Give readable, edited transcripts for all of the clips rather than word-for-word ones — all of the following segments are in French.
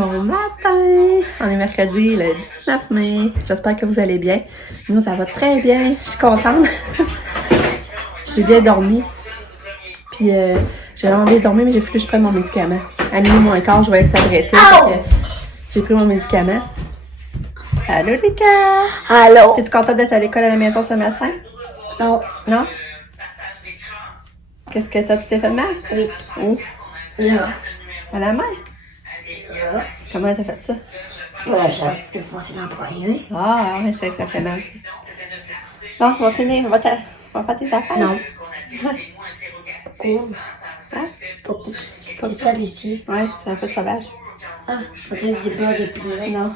Bon matin! On est mercredi le 19 mai. J'espère que vous allez bien. Nous, ça va très bien. Je suis contente. J'ai bien dormi. Puis, j'avais envie de dormir, mais j'ai fallu que je prenne mon médicament. À minuit moins quart, je voyais que ça arrêtait. J'ai pris mon médicament. Allô, Rika! Allô? Es-tu contente d'être à l'école à la maison ce matin? Non. Non? Qu'est-ce que t'as? Tu t'es fait mal? Oui. Où? Là. À la main? Là. Comment t'as fait ça? C'est forcé l'employé. Ah, ouais, c'est vrai que ça fait mal aussi. Bon, on va finir. On va faire tes affaires. Non. Pourquoi? Hein? Pourquoi? C'est pas C'est ça ici. Ouais, c'est un peu sauvage. Ah, on dirait des bas de pleurer. Non.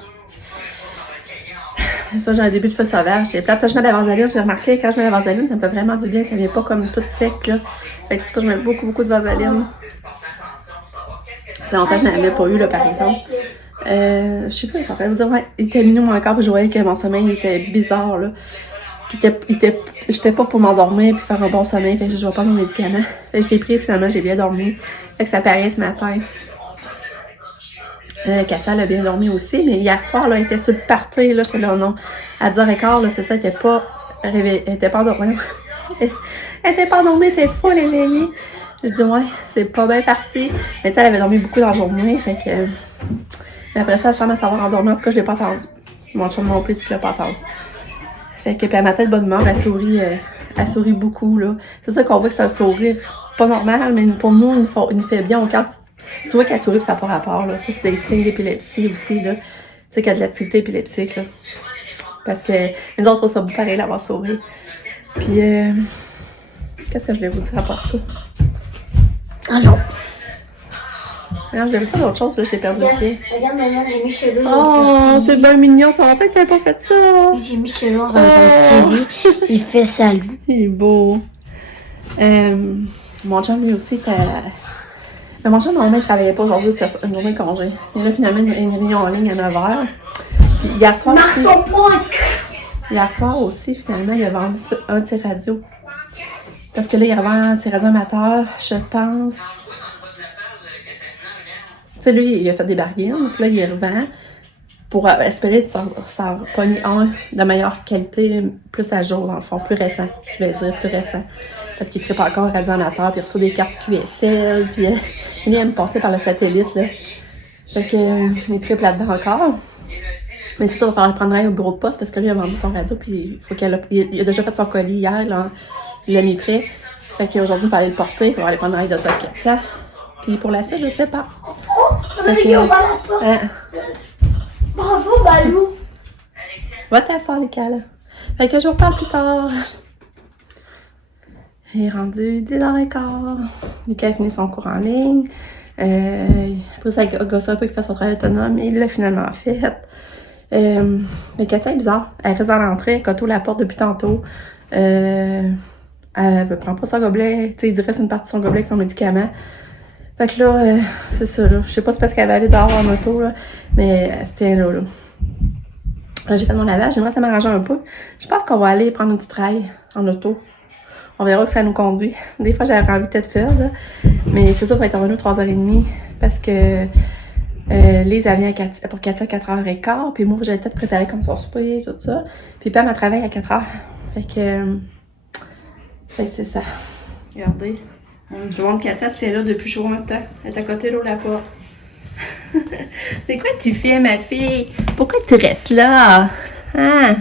C'est ça, j'ai un début de feu sauvage. J'ai plein je mets de la vaseline. J'ai remarqué, quand je mets de la vaseline, ça me fait vraiment du bien. Ça vient pas comme tout sec, là. Fait que c'est pour ça que je mets beaucoup de vaseline. C'est longtemps que je n'avais pas eu, là, par exemple. Je sais pas, ça fait vous dire, ouais, il était minuit moins quart, puis je voyais que mon sommeil était bizarre, là. Puis j'étais pas pour m'endormir puis faire un bon sommeil, fait que je vois pas mon médicament. Fait que je l'ai pris, finalement, j'ai bien dormi. Fait que ça paraît ce matin. Cassia a bien dormi aussi, mais hier soir, là, elle était sur le party, là, j'étais là, non. À 10h15, là, c'est ça, elle était pas réveillée, elle était pas endormie. Elle était pas endormie, elle était full éveillée. Je dis, ouais, c'est pas bien parti. Mais tu sais, elle avait dormi beaucoup dans la journée, fait que... Mais après ça, elle semble savoir endormir. En tout cas, je l'ai pas entendu. Mon chum non plus dit qu'il l'a pas entendu. Fait que, puis elle m'a tête de bonne humeur, elle sourit beaucoup, là. C'est ça qu'on voit que c'est un sourire pas normal, mais pour nous, il nous fait bien au cœur. Tu vois qu'elle sourit pis ça n'a pas rapport, là. Ça, c'est des signes d'épilepsie aussi, là. Tu sais, qu'il y a de l'activité épileptique, là. Parce que les autres, ça vous pareil d'avoir souri. Puis, qu'est-ce que je voulais vous dire à part ça? Allô? Non, je devais faire d'autres choses, là, j'ai perdu le pied. Regarde, maman, j'ai mis chez lui. Oh, c'est bien mignon, ça longtemps que t'avais pas fait ça. J'ai mis chez lui dans un petit lit. Il fait salut. Il est beau. Mon chum, lui aussi, était... Mais mon chum, normalement, il travaillait pas aujourd'hui, c'était une journée de congé. Et là, finalement, une réunion en ligne à 9h. Puis hier soir aussi... Hier soir aussi, finalement, il a vendu un de ses radios. Parce que là, il revend ses radios amateurs, je pense... Tu sais, lui, il a fait des bargaines, puis là, il revend pour espérer de s'en pogner un de meilleure qualité, plus à jour, dans le fond, plus récent. Je vais dire plus récent. Parce qu'il tripe encore radio amateur, puis il reçoit des cartes QSL, puis lui, il aime passer par le satellite, là. Fait que, il tripe là-dedans encore. Mais c'est ça, il va falloir le prendre au bureau de poste, parce que lui, il a vendu son radio, puis il faut il a déjà fait son colis hier, là, il l'a mis prêt. Fait qu'aujourd'hui, il fallait le porter, il va aller prendre un d'auto à Katia. Puis pour la suite, je sais pas. Fait que... Bravo, Balou! Va t'asseoir, les là. Fait que je vous reparle plus tard. Il est rendu 10h15. Lucas a fini son cours en ligne. Après ça, il a gossé un peu qu'il fait son travail autonome. Et il l'a finalement fait. Mais Katia est bizarre. Elle reste dans l'entrée, elle coteau la porte depuis tantôt. Elle veut prendre pas son gobelet. Tu sais, il reste une partie de son gobelet avec son médicament. Fait que là, c'est ça, là. Je sais pas si c'est parce qu'elle va aller dehors en auto, là. Mais elle se tient là. J'ai fait mon lavage. J'aimerais ça m'arranger un peu. Je pense qu'on va aller prendre une petite raille en auto. On verra où ça nous conduit. Des fois, j'avais envie de te faire, là. Mais c'est ça, il va être revenu 3h30. Parce que Lise, elle vient pour Katia à 4h15. Puis moi, j'avais peut-être préparé comme son souper, tout ça. Puis Pam, elle travaille à 4h. Fait que c'est ça. Regardez. Je vois que Katia, c'est là depuis chaud longtemps. Elle est à côté de la porte. C'est quoi tu fais, ma fille? Pourquoi tu restes là? Hein?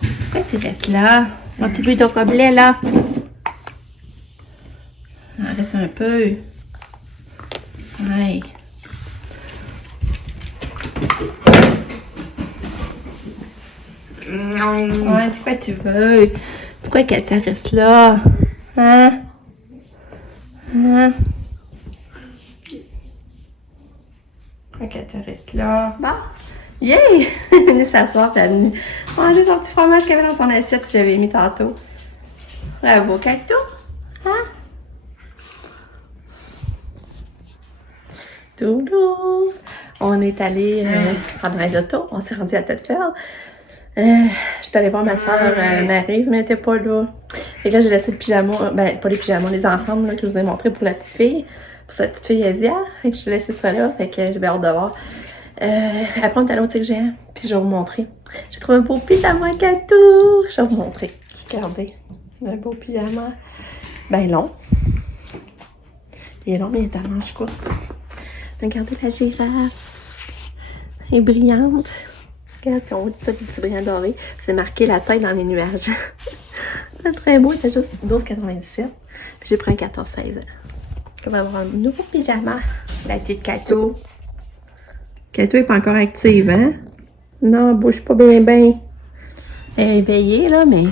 Pourquoi tu restes là? On t'a pris ton gobelet, là? Ah, reste un peu. Ouais. Ouais, c'est quoi tu veux? Pourquoi Katia reste là? Hein? Hein? Pourquoi Katia reste là? Bon! Yay! Elle est venue s'asseoir, puis elle est venue manger son petit fromage qu'elle avait dans son assiette que j'avais mis tantôt. Bravo, Kato! Hein? Doudou! On est allé prendre un auto, on s'est rendu à Tête-Ferme. J'étais allée voir ma soeur Marie, mais elle était pas là. Fait que là, j'ai laissé le pyjama, ben pas les pyjamas, les ensembles que je vous ai montrés pour la petite fille. Pour sa petite fille Asia. Fait que j'ai laissé ça là, fait que j'ai bien hâte de voir. Après, on est allé au Tigre Géant, puis je vais vous montrer. J'ai trouvé un beau pyjama Catou. Je vais vous montrer. Regardez, un beau pyjama. Ben long. Il est long, mais il est à manche courte. Regardez la girafe. Elle est brillante. Regarde, on voit tout ça, petit brillant doré. C'est marqué la tête dans les nuages. C'est très beau, il était juste 12,97. Puis j'ai pris un 14-16 ans. On va avoir un nouveau pyjama. La petite Catou. Catou est pas encore active, hein? Non, elle bouge pas bien, bien. Elle est éveillée, là, mais...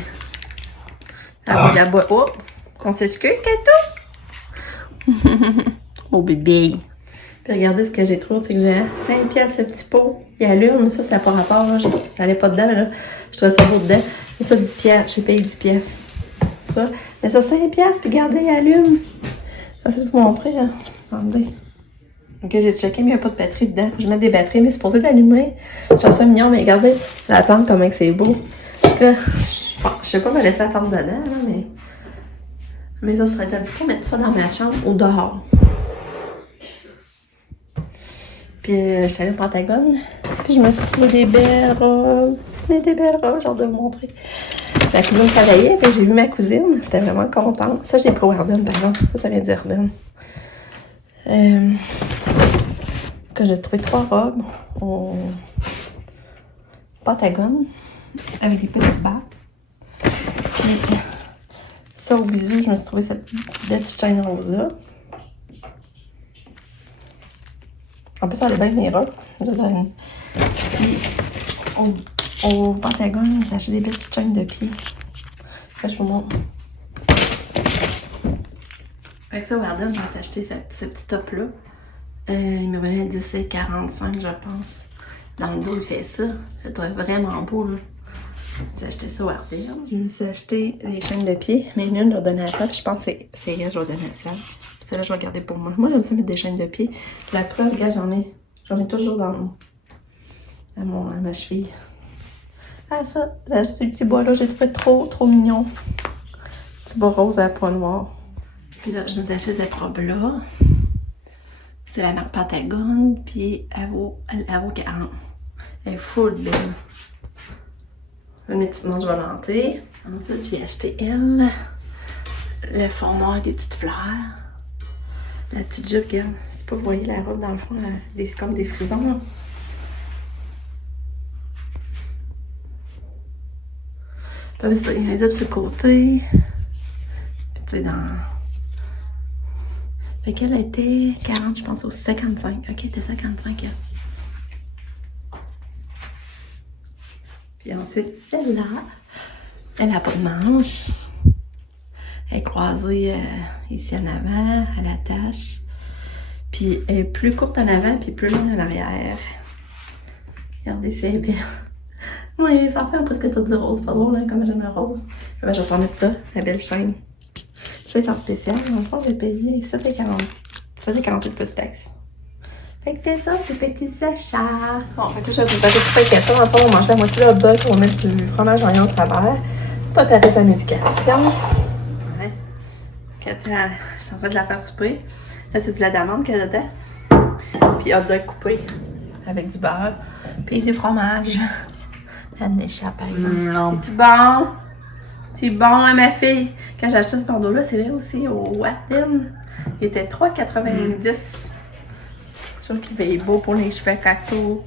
Elle va là-bas. Oh! On s'excuse, Catou? Oh, bébé. Puis regardez ce que j'ai trouvé, c'est que j'ai 5 pièces le petit pot. Il allume, ça, ça n'a pas rapport, là. Ça allait pas dedans, là. Je trouvais ça beau dedans. Et ça, 10 pièces. J'ai payé 10 pièces. Ça. Mais ça, 5 pièces, puis regardez, il allume. Ça, c'est pour vous montrer, là. Attendez. Ok, j'ai checké, mais il n'y a pas de batterie dedans. Faut que je mette des batteries, mais c'est supposé d'allumer. Je trouve ça mignon, mais regardez la plante, comment c'est beau. Là, je sais pas me laisser la plante dedans, là, mais ça serait interdit pour mettre ça dans ma chambre ou dehors. Puis, je suis allée au Pentagone. Puis, je me suis trouvé des belles robes. Mais des belles robes, j'ai hâte de vous montrer. Ma cousine travaillait, puis j'ai vu ma cousine. J'étais vraiment contente. Ça, j'ai pris au Ardennes, par exemple. Ça vient du Ardennes. Que j'ai trouvé 3 robes au Pentagone avec des petits bas. Puis ça au bisou, je me suis trouvé cette petite chaîne rose là. En plus, elle est bien mes robes. Puis au Pentagone, j'ai acheté des petites chaînes de pied. Là, je vous montre. Avec ça, au Ardennes, je me suis acheté ce petit top-là. Il me venait à 10,45, je pense. Dans le dos, il fait ça. Ça doit être vraiment beau, là. J'ai acheté ça au Ardennes. Je me suis acheté des chaînes de pied. Mais une, je vais donner à ça. Puis je pense que c'est elle, je vais donner à ça. Puis celle-là, je vais garder pour moi. Moi, j'aime ça mettre des chaînes de pied. Puis la preuve, regarde, j'en ai toujours dans à ma cheville. Ah, ça, j'ai acheté ce petit bois-là. J'ai trouvé trop mignon. Petit bois rose à points noirs. Puis là, je nous achète cette robe-là. C'est la marque Pentagone, puis elle vaut 40. Elle est full belle. Maintenant, je vais l'enter. Ensuite, j'ai acheté elle. Le fond noir avec des petites fleurs. La petite jupe, regarde. Si pas vous voyez la robe dans le fond, comme des frisons. Là. Puis ça, il y a un zip sur le côté. Puis tu sais, Fait qu'elle était 40, je pense, au 55. Ok, elle était 55, elle. Puis ensuite, celle-là, elle n'a pas de manche. Elle est croisée ici en avant, à l'attache. Puis elle est plus courte en avant, puis plus longue en arrière. Regardez, c'est belle. Oui, ça fait presque tout du rose. Pas drôle, hein, comme j'aime le rose. Ben, je vais faire mettre ça, la belle chaîne. Ça va être en spécial. Dans le fond, je vais payer 7,48 plus taxes. Fait que c'est ça, ces petits achats. Bon, fait que je vais préparer tout ça. Dans le fond, on va manger la moitié de la botte. On va mettre du fromage en au travers. Pour préparer sa médication. Ouais. Quand je suis en train de la faire souper. Là, c'est du lait d'amande qu'il y a dedans. Puis hot dog coupé avec du beurre. Puis du fromage. Elle n'échappe par exemple. C'est-tu bon? C'est bon, hein, ma fille? Quand j'ai acheté ce bandeau-là, c'est vrai aussi, au Ardennes. Il était 3,90. Je trouve qu'il est beau pour les cheveux à Catou.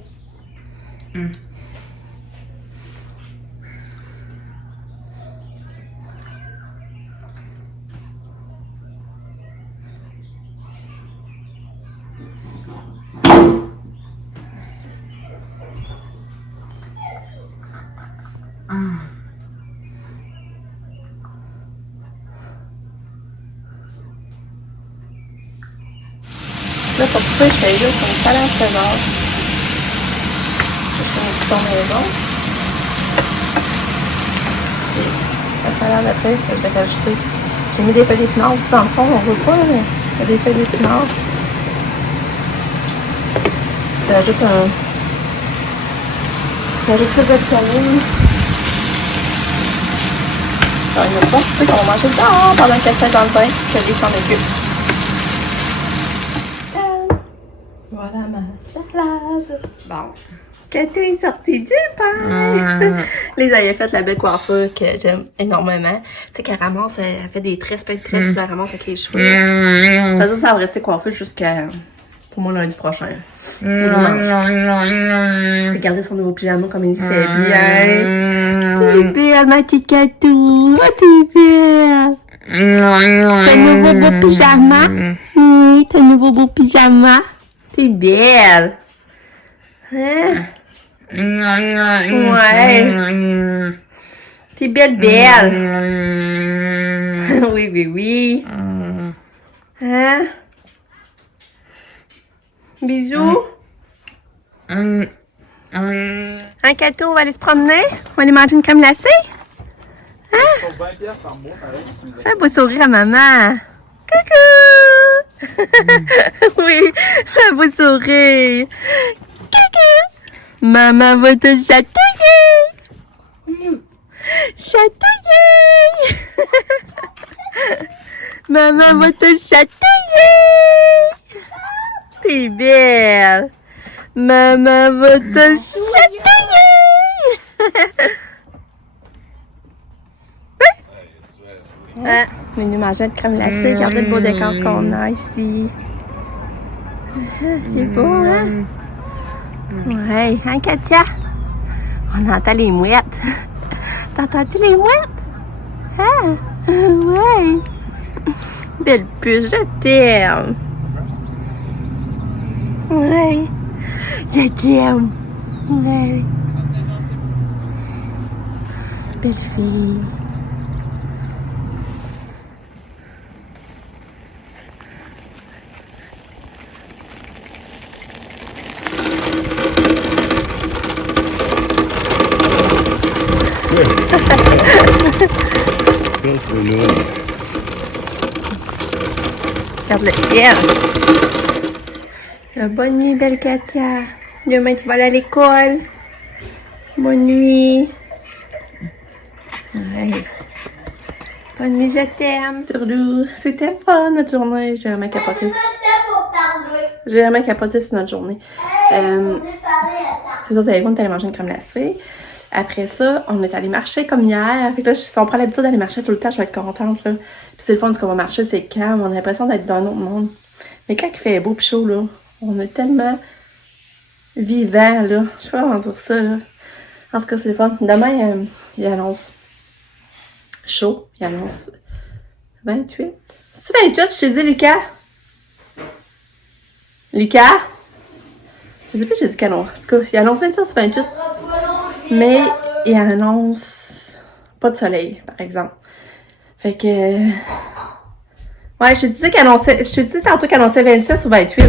Là, pour couper, c'est juste une salade sauvage. C'est un petit maison. Et la salade après, ça, je vais rajouter. J'ai mis des feuilles d'épinards aussi dans le fond, on voit pas, mais il y a des feuilles d'épinards. J'ajoute plus de vitamine. Alors, il y a pas, tu sais qu'on va manger dehors pendant qu'elle fait dans le bain, je vais s'en occupe. Voilà ma salade. Bon. Kato est sorti du pain. Lisa, elle a fait la belle coiffure que j'aime énormément. Tu sais qu'elle ramasse, elle fait des tresses, plein de tresses, puis elle ramasse avec les cheveux. Ça veut dire que ça va rester coiffée jusqu'à, pour moi, lundi prochain. Ou dimanche. Regardez son nouveau pyjama comme il fait bien. T'es belle, ma petite Katou. Oh, t'es belle. T'as un nouveau beau pyjama? Oui, t'as un nouveau beau pyjama. T'es belle. Hein? Ouais. T'es belle. Oui, oui, oui. Hein? Bisous. Hein, Kato, on va aller se promener? On va aller manger une crème glacée? Hein? Un beau sourire à maman. Coucou! Oui, un beau sourire. Coucou! Maman va te chatouiller! Chatouiller! Maman va te chatouiller! T'es belle! Maman va te chatouiller! Ah, menu manger de crème glacée. Regardez le beau décor qu'on a ici. C'est beau, hein? Ouais, hein, Katia? On entend les mouettes. T'entends-tu les mouettes? Ah, ouais. Belle puce, je t'aime. Ouais, je t'aime. Ouais. Belle fille. Regarde le ciel. Bonne nuit, belle Katia. Demain, tu vas aller à l'école. Bonne nuit. Ouais. Bonne nuit, je t'aime. Tourlou. C'était fun, notre journée. J'ai vraiment capoté. J'ai vraiment capoté sur notre journée. C'est ça, c'est bon, on est allé manger une crème glacée. Après ça, on est allé marcher comme hier. Fait que là, si on prend l'habitude d'aller marcher tout le temps, je vais être contente, là. Puis c'est le fun, ce qu'on va marcher, c'est calme. On a l'impression d'être dans un autre monde. Mais quand il fait beau pis chaud, là, on est tellement vivant, là. Je sais pas comment dire ça, là. En tout cas, c'est le fun. Demain, il annonce chaud. Il annonce 28. C'est 28, je t'ai dit, Lucas? Lucas? Je sais plus, j'ai dit canon. En tout cas, il annonce 26 ou 28. Mais il annonce pas de soleil, par exemple. Fait que... Ouais, je te disais je te disais tantôt qu'il annonçait 26 ou 28.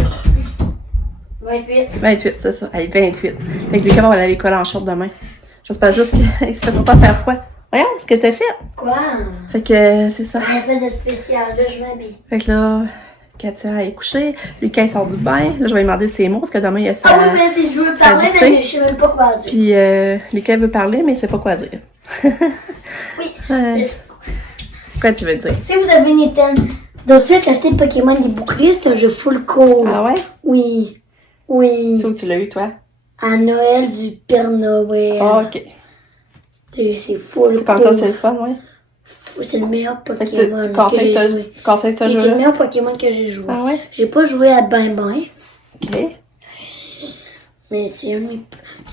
28. 28, c'est ça. Allez, 28. Fait que Lucas va aller à l'école en short demain. J'espère juste qu'il se fera pas faire froid. Voyons, ce que t'as fait. Quoi? Fait que c'est ça. Rien fait de spécial, là, je m'habille. Fait que là, Katia est couchée. Lucas, il sort du bain. Là, je vais lui demander ses mots parce que demain, il y a sa... Ah oui, mais si je veux parler, mais je sais même pas quoi dire. Puis Lucas veut parler, mais il sait pas quoi dire. Oui. C'est quoi tu veux dire? Si vous avez une Nintendo, donc si j'ai acheté Pokémon des boucliers, c'est un jeu full cool. Ah ouais? Oui. Oui. C'est où tu l'as eu, toi? À Noël du Père Noël. Ah, ok. C'est full Comme cool. ça, c'est le fun, ouais. C'est le meilleur Fait que Pokémon tu que j'ai joué. conseilles ce C'est le jeu-là? meilleur Pokémon que j'ai joué. Ah ouais? J'ai pas joué à Ben, Ok. mais c'est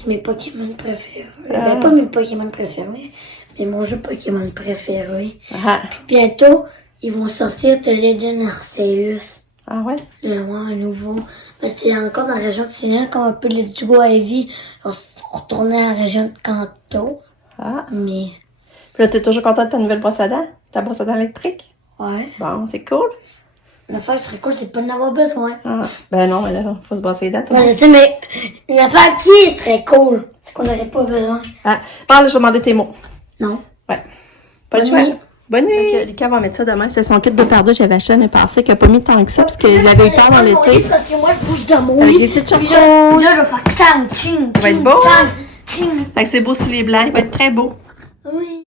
mes Pokémon préférés. Ah. Ben, pas mes Pokémon préférés, mais mon jeu Pokémon préféré. Ah, Bientôt, ils vont sortir The Legend Arceus. ah ouais? Je vais avoir un nouveau. Parce que c'est encore dans la région de Sénal, comme un peu Let's Go Ivy. On retournait à la région de Kanto. Ah. Mais, Puis là, t'es toujours contente de ta nouvelle brosse à dents? Ta brosse à dents électrique? ouais. Bon, c'est cool. L'affaire qui serait cool, c'est de pas en avoir besoin. Ah. Ben non, mais là, faut se brosser les dents. toi. Ouais, je sais, mais l'affaire qui serait cool, c'est qu'on n'aurait pas besoin. Ah. Bon, là, je vais demander tes mots. Non. Ouais. Pas de Bonne choix. nuit. Bonne nuit. Lucas va mettre ça demain. C'est son kit de paire d'eau. J'avais acheté l'année passée, qu'il n'a pas mis tant que ça, parce qu'il avait eu tard dans l'été. Parce que moi, je bouge dans mon Avec lit. des petites Puis chopes là, rouges. là, je vais faire tchang, tching, Ça va être tching, beau, tchang, hein? tching. Fait que c'est beau sous les blancs. Il va être très beau. Oui.